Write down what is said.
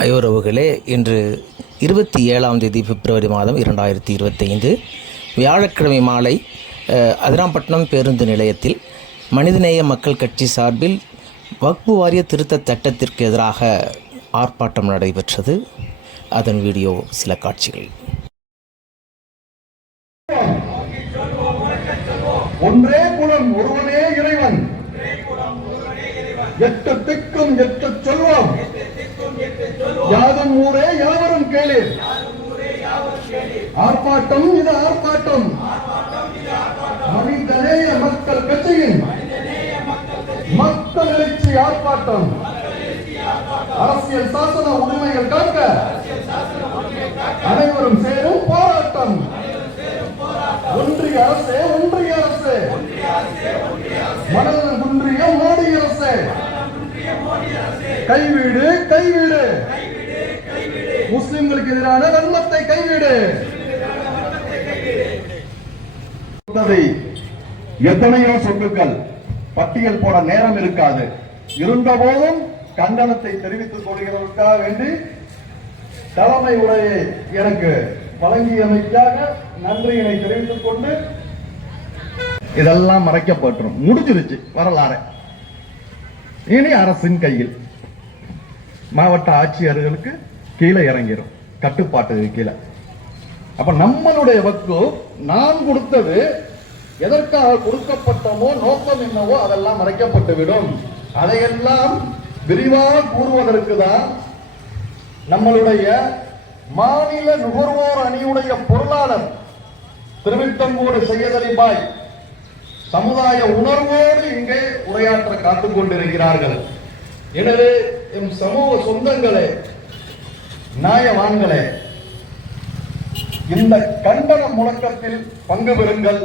அயோரவுகளே இன்று இருபத்தி ஏழாம் தேதி பிப்ரவரி மாதம் இரண்டாயிரத்தி இருபத்தைந்து வியாழக்கிழமை மாலை அதிராம்பட்டினம் பேருந்து நிலையத்தில் மனிதநேய மக்கள் கட்சி சார்பில் வக்பு வாரிய திருத்த சட்டத்திற்கு எதிராக ஆர்ப்பாட்டம் நடைபெற்றது. அதன் வீடியோ சில காட்சிகள். ஒன்றே குலம் ஒருவனே இறைவன். எட்டு திக்கும் எட்டு சொல்வோம். யாதும் ஊரே யாவரும் கேளீர். ஆர்ப்பாட்டம் இது ஆர்ப்பாட்டம். மனிதநேய மக்கள் கட்சியின் மக்கள் எழுச்சி ஆர்ப்பாட்டம். அரசியல் சாசன உரிமைகள் காக்க அனைவரும் சேரும் போராட்டம். ஒன்றிய அரசே ஒன்றிய அரசு. மணல் குன்றிய மோடி அரசே. கைவீடு கைவீடு முஸ்லிம்களுக்கு எதிரான வன்மத்தை கைவிடு. எத்தனையோ சொத்துக்கள் பட்டியல் போட நேரம் இருக்காது. இருந்தபோதும் கண்டனத்தை தெரிவித்துக் கொள்கிறவர்களுக்காக வேண்டி தலைமை உரையை எனக்கு வழங்கியமைக்காக நன்றியினை தெரிவித்துக் கொண்டு இதெல்லாம் மறைக்கப்பட்டுரும். முடிஞ்சிருச்சு வரலாறு. இனி அரசின் கையில் மாவட்ட ஆட்சியர்களுக்கு கீழே இறங்கிடும் கட்டுப்பாட்டுக்கு கீழே. அப்ப நம்மளுடைய வக்கு நான் கொடுத்தது எதற்காக கொடுக்கப்பட்டமோ நோக்கம் என்னவோ அதெல்லாம் மறைக்கப்பட்டுவிடும் அதையெல்லாம் விரிவாக கூறுவதற்கு தான் நம்மளுடைய மாநில நுகர்வோர் அணியுடைய பொருளாளர் திருவிட்டங்கோடு செய்யதலிபாய் சமுதாய உணர்வோடு இங்கே உரையாற்ற காத்துக் கொண்டிருக்கிறார்கள் எனவே எம் சமூக சொந்தங்களே நியாயவான்களே இந்த கண்டன முழக்கத்தில் பங்கு பெறுங்கள்.